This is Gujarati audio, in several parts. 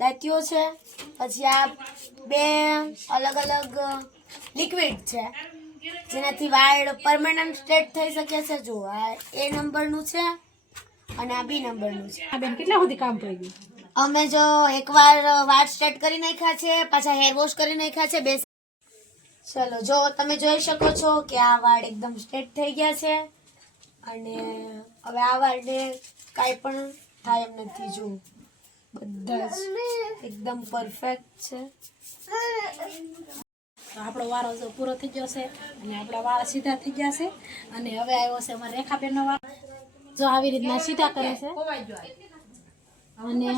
દાંતીઓ છે, પછી આ બે અલગ અલગ લિક્વિડ છે જેનાથી વાળ પરમેનન્ટ સ્ટ્રેટ થઈ શકે છે. જો આ A નંબરનું છે અને આ B નંબરનું છે. આ બેન કેટલા સુધી કામ પડી ગયું? અમે જો એકવાર વાળ સ્ટ્રેટ કરી નાખ્યા છે, પાછા હેર વોશ કરી નાખ્યા છે બે. ચલો જો તમે જોઈ શકો છો કે આ વાળ એકદમ સ્ટ્રેટ થઈ ગયા છે અને હવે આ વાળને કાંઈ પણ થાય એમ નથી. જો બધા જ એકદમ પરફેક્ટ છે. તો આપણો વારો જો પૂરો થઈ ગયો છે અને આપણા વાળ સીધા થઈ ગયા છે. અને હવે આવ્યો છે અમારા રેખાબેનનો વાળ. જો આવી રીતના સીધા કરે છે. અને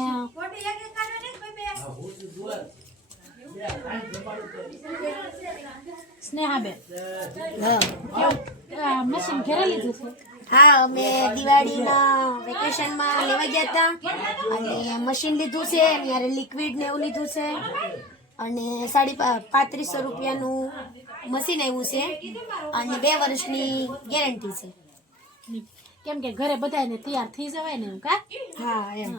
સ્નેહાબેન મશીન ઘરે લીધું છે? હા, અમે દિવાળીના વેકેશનમાં લેવા ગયા હતા અને મશીન લીધું છે અને યારે લિક્વિડ ને એવું લીધું છે અને 3500 રૂપિયાનું મશીન આવ્યું છે અને 2 વર્ષની ગેરંટી છે. કેમ કે ઘરે બધાને તૈયાર થઈ જવાય ને એમ કા? હા એમ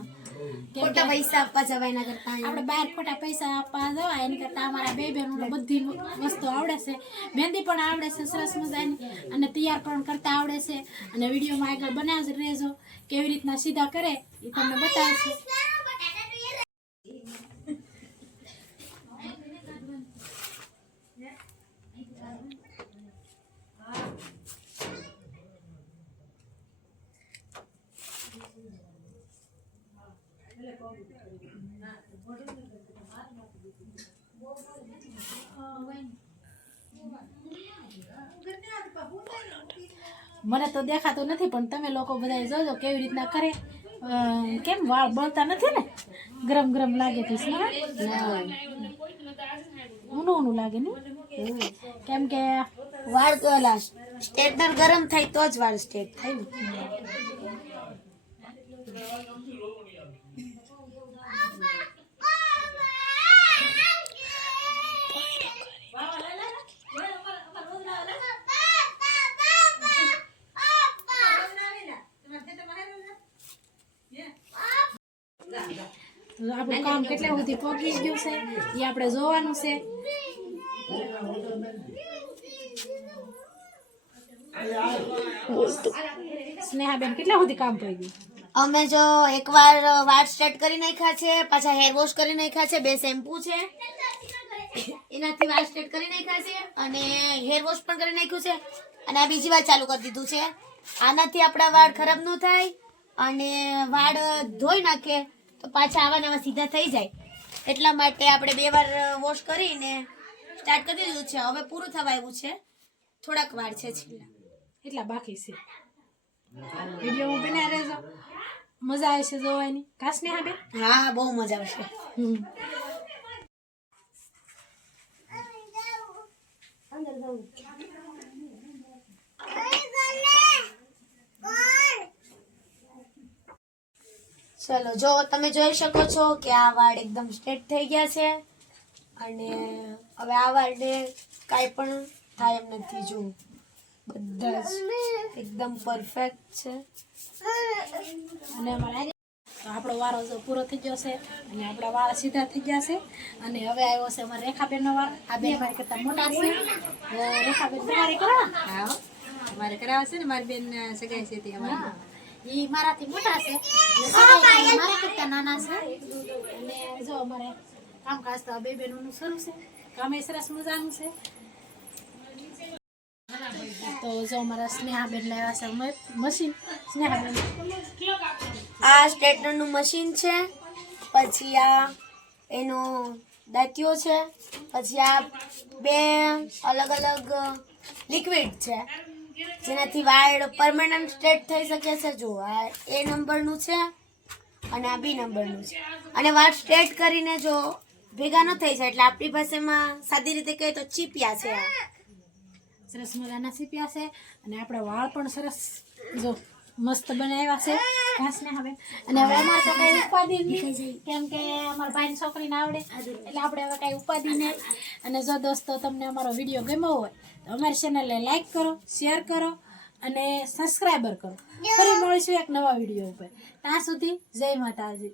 ખોટા પૈસા આપવા જવાય ના કરતા આપણે બહાર ખોટા પૈસા આપવા જવાય એની કરતા અમારા બે બહેનોને બધી વસ્તુ આવડે છે. મહેંદી પણ આવડે છે સરસ મજાની અને તૈયાર પણ કરતા આવડે છે. અને વિડીયોમાં આગળ બનાવજ રહેજો કેવી રીતના સીધા કરે એ તમને બતાવે છે. મને તો દેખાતું નથી પણ તમે લોકો બધા જોજો કેવી રીતના કરે. કેમ વાળ બળતા નથી ને? ગરમ ગરમ લાગે છે ઊનું ઊનું લાગે ને? કેમ કે વાળ સ્ટ્રેટનર ગરમ થાય તો જ વાળ સ્ટ્રેટ થાય ને. આપણું કામ કેટલા સુધી પહોંચી ગયું છે એ આપણે જોવાનું છે. સ્નેહાબેન કેટલા સુધી કામ પડી ગયું? અમે જો એકવાર વાળ સ્ટ્રેટ કરી નાખ્યા છે, પાછા હેર વોશ કરી નાખ્યા છે. 2 શેમ્પુ છે એનાથી વાળ સ્ટ્રેટ કરી નાખ્યા છે અને હેર વોશ પણ કરી નાખ્યું છે અને આ બીજી વાર ચાલુ કરી દીધું છે. આનાથી આપણા વાળ ખરાબ ન થાય અને વાળ ધોઈ નાખે તો પાછા આવા નવા સીધા થઈ જાય. એટલા માટે આપણે 2 વાર વોશ કરીને સ્ટાર્ટ કરી દીધું છે. હવે પૂરું થવા આવ્યું છે, થોડાક વાર છે છેલ્લા એટલા બાકી છે. વિડીયોમાં બન્યા રહેજો, મજા આવે છે જોવાની. કા સ્નેહાબેન? હા, બહુ મજા આવશે. ચલો જો તમે જોઈ શકો છો કે આ વાળ એકદમ સ્ટ્રેટ થઈ ગયા છે અને હવે આ વાળને કાંઈ પણ થાય એમ નથી. જો બધા જ એકદમ પરફેક્ટ છે. અને આપણો વારો પૂરો થઈ ગયો છે અને આપણા વાળ સીધા થઈ ગયા છે. અને હવે આવ્યો છે અમારા રેખાબેનનો વાળ. આ બેન મારી કરતા મોટા છે. રેખાબેન તમારે કરાવવા? હા, અમારે કરાવે છે ને. મારી બેન સગાઈ છે તે અમારી. ઈ મારાથી મોટા છે મારા કરતા નાના છે. અને જો અમારે કામકાજ તો બે બહેનોનું શરૂ છે. કામે સરસ મજાનું છે. તો જો અમારા સ્નેહાબેન લાવ્યા છે મશીન. સ્નેહાબેન આ સ્ટ્રેટનરનું મશીન છે, પછી આ એનો દાંતીઓ છે, પછી આ બે અલગ અલગ લિક્વિડ છે જેનાથી વાળ પરમેનન્ટ સ્ટ્રેટ થઈ શકે છે. જો આ A નંબરનું છે અને આ B નંબરનું છે અને વાળ સ્ટ્રેટ કરીને જો ભેગા ન થઈ જાય એટલે આપણી ભાષામાં સાદી રીતે કહીએ તો ચીપિયા છે. આ સરસ મજાના સીપ્યા છે અને આપણા વાળ પણ સરસ જો મસ્ત બનાવ્યા છે. ઘાસને હવે અને હવે અમારે તો કઈ ઉપાધિ નહીં, કેમ કે અમારા ભાઈ છોકરીને આવડે એટલે આપણે હવે કઈ ઉપાધિ નહીં. અને જો દોસ્તો તમને અમારો વિડીયો ગમ્યો હોય તો અમારી ચેનલને લાઈક કરો, શેર કરો અને સબસ્ક્રાઈબર કરો. ફરી મળીશું એક નવા વિડીયો ઉપર. ત્યાં સુધી જય માતાજી.